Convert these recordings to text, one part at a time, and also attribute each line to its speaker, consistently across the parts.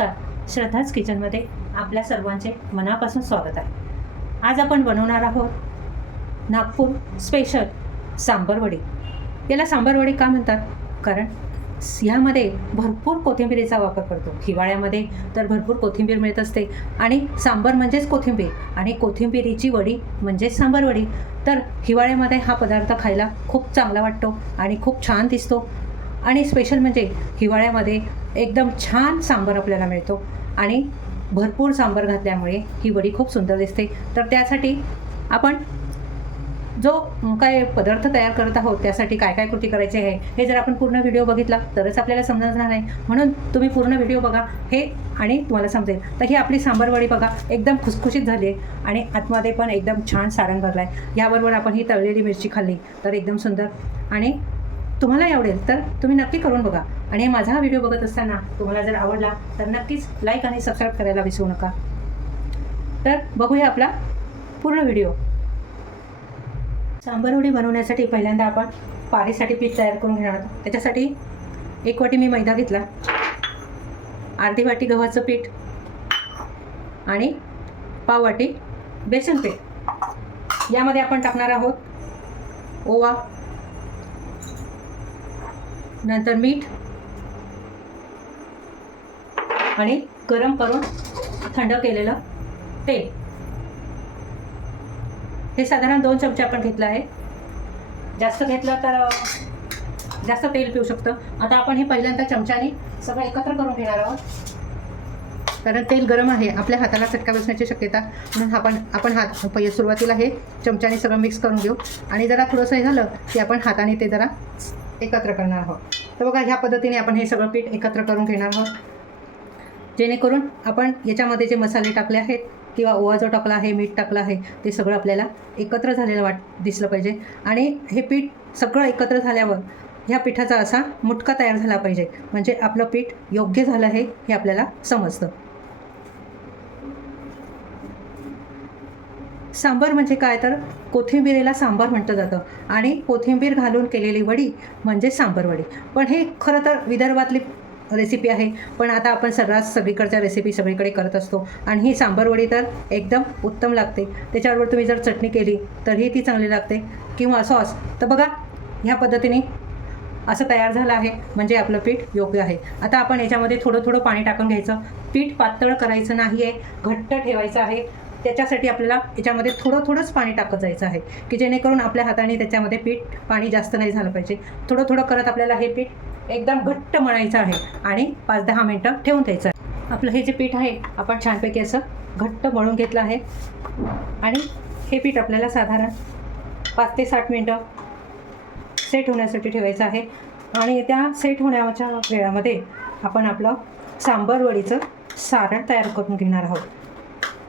Speaker 1: नमस्कार. श्रद्धाच किचनमध्ये आपल्या सर्वांचे मनापासून स्वागत आहे. आज आपण बनवणार आहोत नागपूर स्पेशल सांबरवडी याला सांबरवडी का म्हणतात? कारण ह्यामध्ये भरपूर कोथिंबीरीचा वापर करतो. हिवाळ्यामध्ये तर भरपूर कोथिंबीर मिळत असते. आणि सांबर म्हणजेच कोथिंबीर. आणि कोथिंबिरीची वडी म्हणजेच सांबरवडी तर हिवाळ्यामध्ये हा पदार्थ खायला खूप चांगला वाटतो आणि खूप छान दिसतो. आणि स्पेशल म्हणजे हिवाळ्यामध्ये एकदम छान सांबर आपल्याला मिळतो. आणि भरपूर सांबर घातल्यामुळे ही वडी खूप सुंदर दिसते. तर त्यासाठी आपण जो काय पदार्थ तयार करत आहोत त्यासाठी काय काय कृती करायची आहे हे जर आपण पूर्ण व्हिडिओ बघितला तरच आपल्याला समजणार नाही म्हणून तुम्ही पूर्ण व्हिडिओ बघा हे आणि तुम्हाला समजेल. तर ही आपली सांबारवडी बघा एकदम खुसखुशीत झाली आहे आणि आतमध्ये पण एकदम छान सारण भरला आहे याबरोबर आपण ही तळलेली मिरची खाल्ली तर एकदम सुंदर. आणि तुम्हाला आवडेल तर तुम्ही नक्की करून बघा. आणि माझा हा व्हिडिओ बघत असताना तुम्हाला जर आवडला तर नक्कीच लाईक आणि सबस्क्राईब करायला विसरू नका. तर बघूया आपला पूर्ण व्हिडिओ. सांबारवडी बनवण्यासाठी पहिल्यांदा आपण पारीसाठी पीठ तयार करून घेणार आहोत. त्याच्यासाठी एक वाटी मी मैदा घेतला. अर्धी वाटी गव्हाचं पीठ आणि पाव वाटी बेसन पीठ. यामध्ये आपण टाकणार आहोत ओवा नंतर मीठ. आणि गरम करून थंड केलेलं तेल. हे साधारण दोन चमचे आपण घेतलं आहे. जास्त घेतलं तर जास्त तेल पिऊ शकतं. आता आपण हे पहिल्यांदा चमच्याने सगळं एकत्र करून घेणार आहोत. कारण तेल गरम आहे आपल्या हाताला चटका बसण्याची शक्यता. म्हणून आपण आपण हात पहिले सुरुवातीला हे चमच्याने सगळं मिक्स करून घेऊ. आणि जरा थोडंसं हे झालं की आपण हाताने ते जरा एकत्र करणार आहोत. तर बघा ह्या पद्धतीने आपण हे सगळं पीठ एकत्र करून घेणार आहोत. जेणेकरून आपण याच्यामध्ये जे मसाले टाकले आहेत किंवा ओवा जो टाकला आहे मीठ टाकलं आहे ते सगळं आपल्याला एकत्र झालेलं वाट दिसलं पाहिजे. आणि हे पीठ सगळं एकत्र झाल्यावर ह्या पिठाचा असा मुटका तयार झाला पाहिजे. म्हणजे आपलं पीठ योग्य झालं आहे हे आपल्याला समजतं. सांबार म्हणजे काय? तर कोथिंबिरीला सांबार म्हटलं जातं. आणि कोथिंबीर घालून केलेली वडी म्हणजे सांबर वडी. पण हे खरं तर विदर्भातली रेसिपी आहे. पण आता आपण सर्रास सगळीकडच्या रेसिपी सगळीकडे करत असतो. आणि ही सांबार वडी तर एकदम उत्तम लागते. त्याच्याबरोबर तुम्ही जर चटणी केली तरीही ती चांगली लागते. किंवा सॉस तर बघा ह्या पद्धतीने असं तयार झालं आहे. म्हणजे आपलं पीठ योग्य आहे. आता आपण याच्यामध्ये थोडं थोडं पाणी टाकून घ्यायचं. पीठ पातळ करायचं नाही आहे घट्ट ठेवायचं आहे. त्याच्यासाठी आपल्याला याच्यामध्ये थोडं थोडंच पाणी टाकत जायचं आहे की जेणेकरून आपल्या हाताने त्याच्यामध्ये पीठ पाणी जास्त नाही झालं पाहिजे. थोडं थोडं करत आपल्याला हे पीठ एकदम घट्ट मळायचं आहे आणि पाच दहा मिनटं ठेवून द्यायचं आहे. आपलं हे जे पीठ आहे आपण छानपैकी असं घट्ट मळून घेतलं आहे. आणि हे पीठ आपल्याला साधारण पाच ते साठ मिनटं सेट होण्यासाठी ठेवायचं आहे. आणि त्या सेट होण्याच्या वेळामध्ये आपण आपलं सांबरवडीचं सारण तयार करून घेणार आहोत.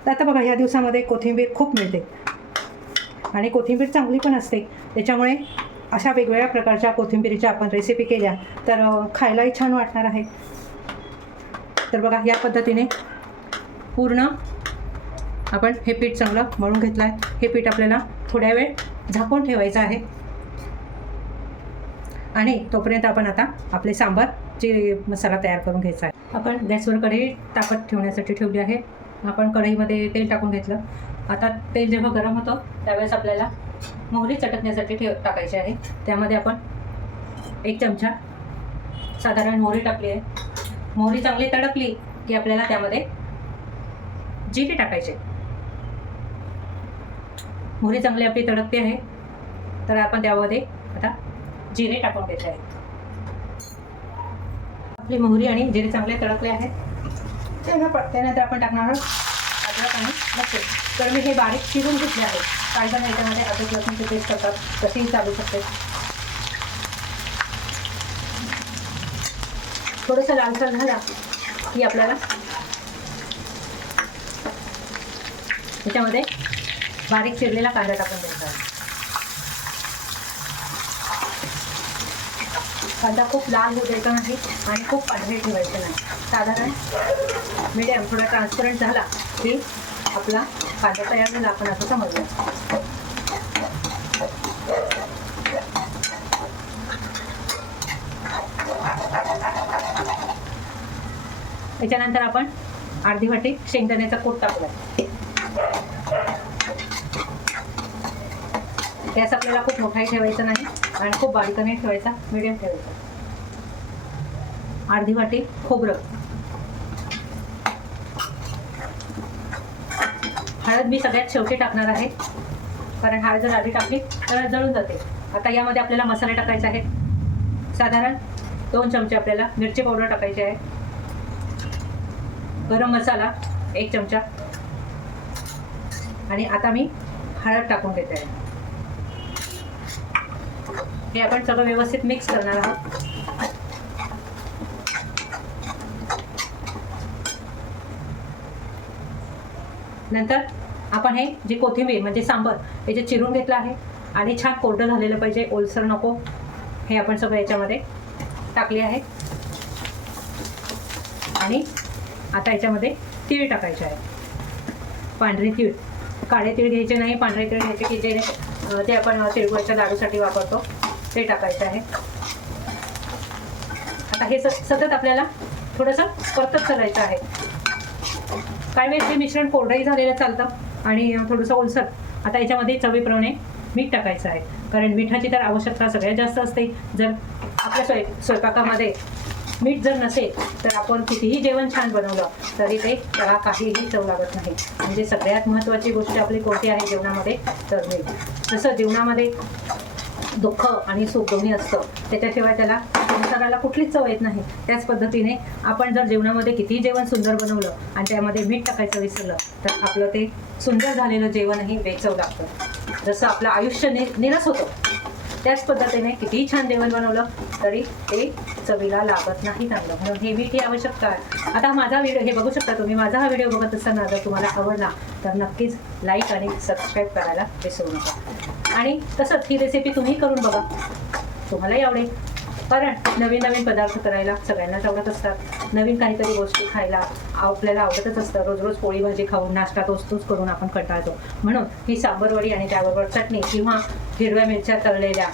Speaker 1: तर आता बघा ह्या दिवसामध्ये कोथिंबीर खूप मिळते. आणि कोथिंबीर चांगली पण असते. त्याच्यामुळे अशा वेगवेगळ्या प्रकारच्या कोथिंबीरीच्या आपण रेसिपी केल्या तर खायलाही छान वाटणार आहे. तर बघा या पद्धतीने पूर्ण आपण हे पीठ चांगलं मळून घेतलं आहे. हे पीठ आपल्याला थोड्या वेळ झाकून ठेवायचं आहे. आणि तोपर्यंत आपण आता आपले सांबारचे मसाला तयार करून घ्यायचा आहे. आपण गॅसवर कढई तापत ठेवण्यासाठी ठेवली आहे. आपण कढईमध्ये तेल टाकून घेतलं. आता तेल जेव्हा गरम होतं त्यावेळेस आपल्याला मोहरी चटकण्यासाठी ठेव टाकायची आहे. त्यामध्ये आपण एक चमचा साधारण मोहरी टाकली आहे. मोहरी चांगली तडकली की आपल्याला त्यामध्ये जिरे टाकायचे. मोहरी चांगली आपली तडकते आहे. तर आपण त्यामध्ये आता जिरे टाकून घेतले आहे आपली मोहरी आणि जिरे चांगले तडकले आहेत. त्यानंतर त्यानंतर आपण टाकणार आहोत अद्रक आणि लसूण तर मी हे बारीक चिरून घेतले आहे. काही जण याच्यामध्ये अद्रक लसूणची पेस्ट करतात. तशीही चालू शकते. थोडंसं लालसर झाला की आपल्याला त्याच्यामध्ये बारीक चिरलेला कांदा टाकून द्यायचा आहे. कांदा खूप लाल होऊ द्यायचा नाही आणि खूप पांढरे ठेवायचे नाही. साधारण मीडियम थोडा ट्रान्सपरंट झाला की आपला कांदा तयार झाला आपण असं समजलं. त्याच्यानंतर आपण अर्धी वाटी शेंगदाण्याचा कोट टाकला गॅस आपल्याला खूप मोठाही ठेवायचा नाही. आणि खूप बारीकही ठेवायचा मिडियम ठेवायचा. अर्धी वाटी खोबरं. हळद मी सगळ्यात शेवटी टाकणार आहे. कारण हळद जर आधी टाकली तर जळून जाते. आता यामध्ये आपल्याला मसाले टाकायचे आहेत. साधारण दोन चमचे आपल्याला मिरची पावडर टाकायची आहे. गरम मसाला एक चमचा. आणि आता मी हळद टाकून घेते. आहे हे आपण सगळं व्यवस्थित मिक्स करणार आहोत. नंतर आपण हे जे कोथिंबीर म्हणजे सांबर हे जे चिरून घेतलं आहे आणि छान कोरडं झालेलं पाहिजे ओलसर नको. हे आपण सगळं याच्यामध्ये टाकले आहे. आणि आता याच्यामध्ये तीळ टाकायचे आहे. पांढरे तीळ. काळे तीळ घ्यायचे नाही पांढरे तीळ घ्यायचे की जे ते आपण तिळगुळाच्या लाडूसाठी वापरतो. ते टाकायचं आहे. आता हे सतत आपल्याला थोडंसं परतच करायचं आहे. काय वेळेस हे मिश्रण कोरडंही झालेलं चालतं आणि थोडंसं ओलसर. आता याच्यामध्ये चवीप्रमाणे मीठ टाकायचं आहे. कारण मिठाची तर आवश्यकता सगळ्यात जास्त असते. जर आपल्या स्वय स्वयंपाकामध्ये मीठ जर नसेल तर आपण कितीही जेवण छान बनवलं तरी ते त्याला काहीही चव लागत नाही. म्हणजे सगळ्यात महत्त्वाची गोष्ट आपली कोणती आहे जेवणामध्ये? तर मीठ. जसं जीवनामध्ये दुःख आणि सुख दोन्ही असतं. त्याच्याशिवाय त्याला संसाराला कुठलीच चव येत नाही. त्याच पद्धतीने आपण जर जेवणामध्ये कितीही जेवण सुंदर बनवलं आणि त्यामध्ये मीठ टाकायचं विसरलं तर आपलं ते सुंदर झालेलं जेवणही वेचव लागतं. जसं आपलं आयुष्य नि निरस होतं. त्याच पद्धतीने कितीही छान जेवण बनवलं तरी ते चवीला लागत नाही चांगलं. म्हणून हे मीठ ही आवश्यकता आहे आता माझा व्हिडिओ हे बघू शकता तुम्ही माझा हा व्हिडिओ बघत असताना जर तुम्हाला आवडला तर नक्कीच लाईक आणि सबस्क्राईब करायला विसरू नका. आणि तसंच ही रेसिपी तुम्ही करून बघा. तुम्हालाही आवडेल. कारण नवीन नवीन पदार्थ करायला सगळ्यांनाच आवडत असतात. नवीन काहीतरी गोष्टी खायला आपल्याला आवडतच असतं. रोज रोज पोळी भाजी खाऊन नाश्ता तोच करून आपण कंटाळतो. म्हणून ही सांबरवडी आणि त्याबरोबर चटणी किंवा हिरव्या मिरच्या तळलेल्या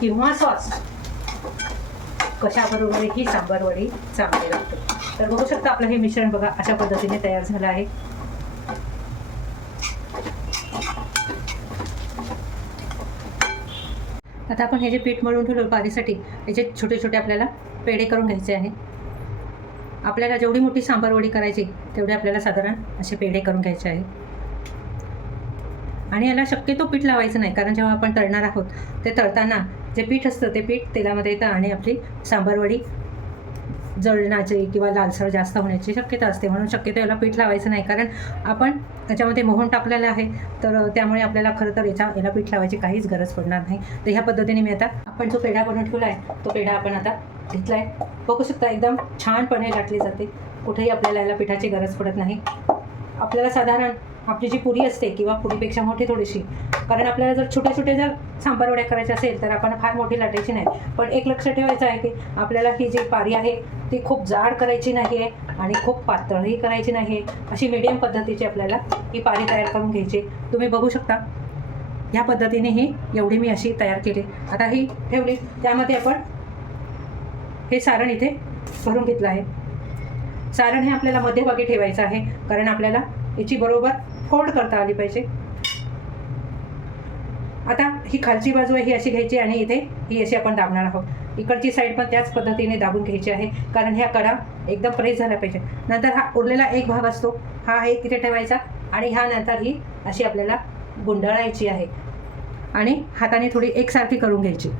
Speaker 1: किंवा सॉस कशाबरोबर ही सांबरवडी चांगली लागते. तर बघू शकता आपलं हे मिश्रण बघा अशा पद्धतीने तयार झालं आहे. आता आपण हे जे पीठ मळून ठेवलं बारीसाठी याचे छोटे छोटे आपल्याला पेढे करून घ्यायचे आहे आपल्याला जेवढी मोठी सांबारवडी करायची तेवढे आपल्याला साधारण असे पेढे करून घ्यायचे आहे आणि याला शक्यतो पीठ लावायचं नाही कारण जेव्हा आपण तळणार आहोत ते तळताना जे पीठ असतं ते पीठ तेलामध्ये येतं आणि आपली सांबारवडी जळण्याची किंवा लालसर जास्त होण्याची शक्यता असते. म्हणून शक्यतो याला पीठ लावायचं नाही. कारण आपण याच्यामध्ये मोहन टाकलेलं आहे. तर त्यामुळे आपल्याला खरं तर याच्या याला पीठ लावायची काहीच गरज पडणार नाही. तर ह्या पद्धतीने मी आता आपण जो पेढा बनवून ठेवला आहे तो पेढा आपण आता घेतला आहे बघू शकता एकदम छानपणे लाटली जाते. कुठेही आपल्याला याला पिठाची गरज पडत नाही. आपल्याला साधारण आपली जी पुरी असते किंवा पुरीपेक्षा मोठी थोडीशी कारण आपल्याला जर छोटे छोटे जर सांबार वड्या करायच्या असेल तर आपण फार मोठी लाटायची नाही. पण एक लक्ष ठेवायचं आहे की आपल्याला ही जी पारी आहे ती खूप जाड करायची नाही आहे आणि खूप पातळही करायची नाही आहे. अशी मीडियम पद्धतीची आपल्याला ही पारी तयार करून घ्यायची. तुम्ही बघू शकता. ह्या पद्धतीने ही एवढी मी अशी तयार केली. आता ही ठेवली. त्यामध्ये आपण हे सारण इथे भरून घेतलं आहे. सारण हे आपल्याला मध्यभागी ठेवायचं आहे कारण आपल्याला याची बरोबर फोल्ड करता आली पाहिजे आता ही खालची बाजू आहे ही अशी घ्यायची आणि इथे ही अशी आपण दाबणार आहोत. इकडची साईड पण त्याच पद्धतीने दाबून घ्यायची आहे कारण ह्या कडा एकदम प्रेस झाल्या पाहिजे. नंतर हा उरलेला एक भाग असतो हा एक इथे ठेवायचा आणि ह्या नंतर ही अशी आपल्याला गुंडाळायची आहे. आणि हाताने थोडी एकसारखी करून घ्यायची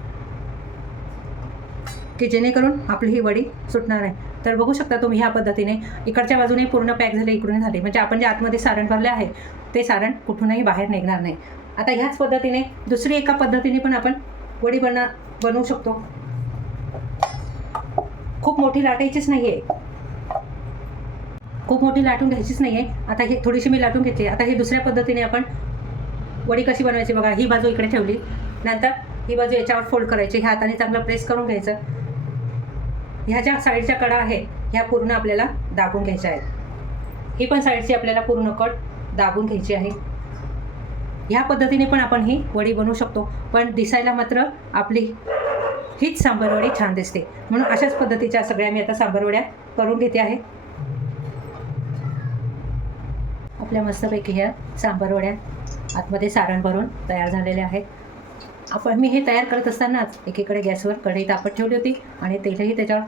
Speaker 1: की जेणेकरून आपली ही वडी सुटणार आहे तर बघू शकता तुम्ही ह्या पद्धतीने इकडच्या बाजूने पूर्ण पॅक झाले इकडून झाले. म्हणजे आपण जे आतमध्ये सारण भरले आहे ते सारण कुठूनही बाहेर निघणार नाही. आता ह्याच पद्धतीने दुसरी एका पद्धतीने पण आपण वडी बना बनवू शकतो. खूप मोठी लाटायचीच नाही आहे खूप मोठी लाटून घ्यायचीच नाही आहे आता हे थोडीशी मी लाटून घेतली. आता हे दुसऱ्या पद्धतीने आपण वडी कशी बनवायची बघा. ही बाजू इकडे ठेवली. नंतर ही बाजू याच्यावर फोल्ड करायची. ह्या हाताने चांगलं प्रेस करून घ्यायचं. ह्या ज्या साईडच्या कडा आहेत ह्या पूर्ण आपल्याला दाबून घ्यायच्या आहेत. ही पण साईडची आपल्याला पूर्ण कट दाबून घ्यायची आहे. ह्या पद्धतीने पण आपण ही वडी बनवू शकतो पण दिसायला मात्र आपली हीच सांबारवडी छान दिसते. म्हणून अशाच पद्धतीच्या सगळ्या मी आता सांबारवड्या करून घेते आहे. आपल्या मस्तपैकी ह्या सांबार वड्या आतमध्ये सारण भरून तयार झालेल्या आहेत. आपण मी हे तयार करत असतानाच एकीकडे गॅसवर कढई तापत ठेवली होती आणि तेलही त्याच्यावर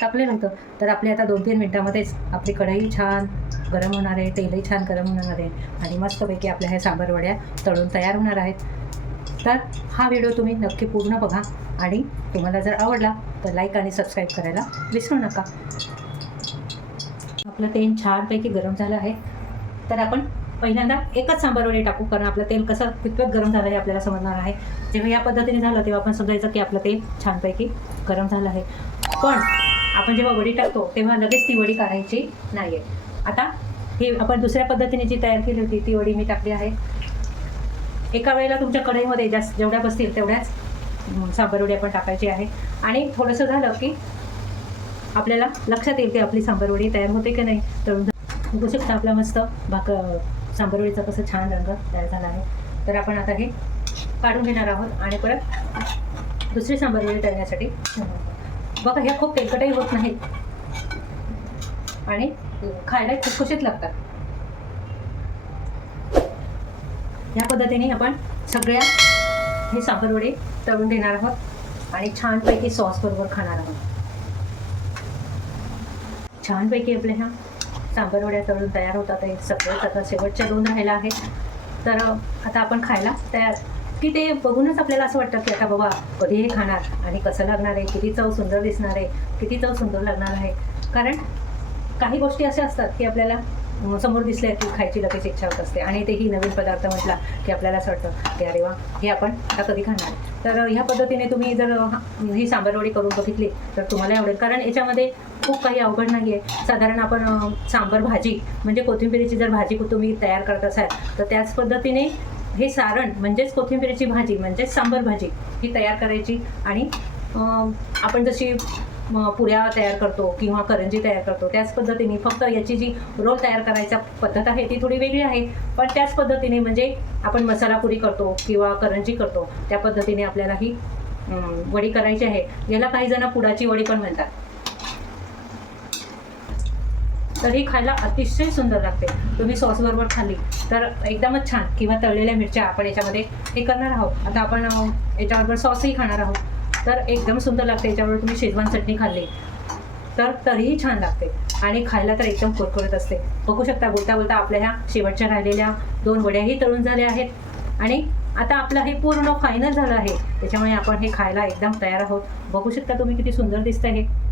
Speaker 1: टाकलेलं होतं. तर आपली आता दोन तीन मिनटामध्येच आपली कढई छान गरम होणार आहे तेलही छान गरम होणार आहे आणि मस्तपैकी आपल्या ह्या सांबारवड्या तळून तयार होणार आहेत. तर हा व्हिडिओ तुम्ही नक्की पूर्ण बघा आणि तुम्हाला जर आवडला तर लाईक आणि सबस्क्राईब करायला विसरू नका. आपलं तेल छानपैकी गरम झालं आहे. तर आपण पहिल्यांदा एकच सांबारवडी टाकू कारण आपलं तेल कसं कितपत गरम झालं हे आपल्याला समजणार आहे. जेव्हा या पद्धतीने झालं तेव्हा आपण समजायचं की आपलं तेल छानपैकी गरम झालं आहे. पण आपण जेव्हा वडी टाकतो तेव्हा लगेच ती वडी काढायची नाही आहे आता ही आपण दुसऱ्या पद्धतीने जी तयार केली होती ती वडी मी टाकली आहे. एका वेळेला तुमच्या कढईमध्ये जास्त जेवढ्या बसतील तेवढ्याच सांबारवडी आपण टाकायची आहे. आणि थोडंसं झालं की आपल्याला लक्षात येईल की आपली सांबारवडी तयार होते की नाही. तळून झाली. बघू शकता आपला मस्त भाक सांबारवडीचा कसं छान रंग तयार झाला आहे. तर आपण आता हे काढून घेणार आहोत आणि परत दुसरी सांबरवळी तळण्यासाठी बघा ह्या खूप तेलकटही होत नाहीत आणि खायला खुशखुशीत लागतात. या पद्धतीने आपण सगळ्या हे सांबरवडे तळून घेणार आहोत आणि छानपैकी सॉस बरोबर खाणार आहोत. छानपैकी आपल्या ह्या सांबार तळून तयार होतात आहे सगळेच आता शेवटच्या दोन राहिला आहे. तर आता आपण खायला तयार. की ते बघूनच आपल्याला असं वाटतं की आता बाबा कधी हे खाणार? आणि कसं लागणार आहे? किती चव सुंदर दिसणार आहे? किती चव सुंदर लागणार आहे? कारण काही गोष्टी अशा असतात की आपल्याला समोर दिसल्या की खायची लगेच इच्छा होत असते. आणि तेही नवीन पदार्थ म्हटला की आपल्याला असं वाटतं की अरे वा हे आपण आता कधी खाणार? तर ह्या पद्धतीने तुम्ही जर ही सांबारवडी करून बघितली तर तुम्हाला आवडेल. कारण याच्यामध्ये खूप काही अवघड नाही आहे साधारण आपण सांबर भाजी म्हणजे कोथिंबिरीची जर भाजी तुम्ही तयार करत असाल तर त्याच पद्धतीने हे सारण म्हणजेच कोथिंबिरीची भाजी म्हणजेच सांबर भाजी ही तयार करायची. आणि आपण जशी पुऱ्या तयार करतो किंवा करंजी तयार करतो त्याच पद्धतीने फक्त याची जी रोल तयार करायचा पद्धत आहे ती थोडी वेगळी आहे. पण त्याच पद्धतीने म्हणजे आपण मसाला पुरी करतो किंवा करंजी करतो त्या पद्धतीने आपल्याला ही वडी करायची आहे. याला काही जण पुडाची वडी पण म्हणतात. तर ही खायला अतिशय सुंदर लागते. तुम्ही सॉसबरोबर खाल्ली तर एकदमच छान. किंवा तळलेल्या मिरच्या आपण याच्यामध्ये हे करणार आहोत. आता आपण याच्याबरोबर सॉसही खाणार आहोत. तर एकदम सुंदर लागते. याच्याबरोबर तुम्ही शेजवान चटणी खाल्ली तर तरीही छान लागते. आणि खायला तर एकदम कुरकुरत असते. बघू शकता बोलता बोलता आपल्या ह्या शेवटच्या राहिलेल्या दोन वड्याही तळून झाल्या आहेत. आणि आता आपलं हे पूर्ण फायनल झालं आहे. त्याच्यामुळे आपण हे खायला एकदम तयार आहोत. बघू शकता तुम्ही किती सुंदर दिसतं हे.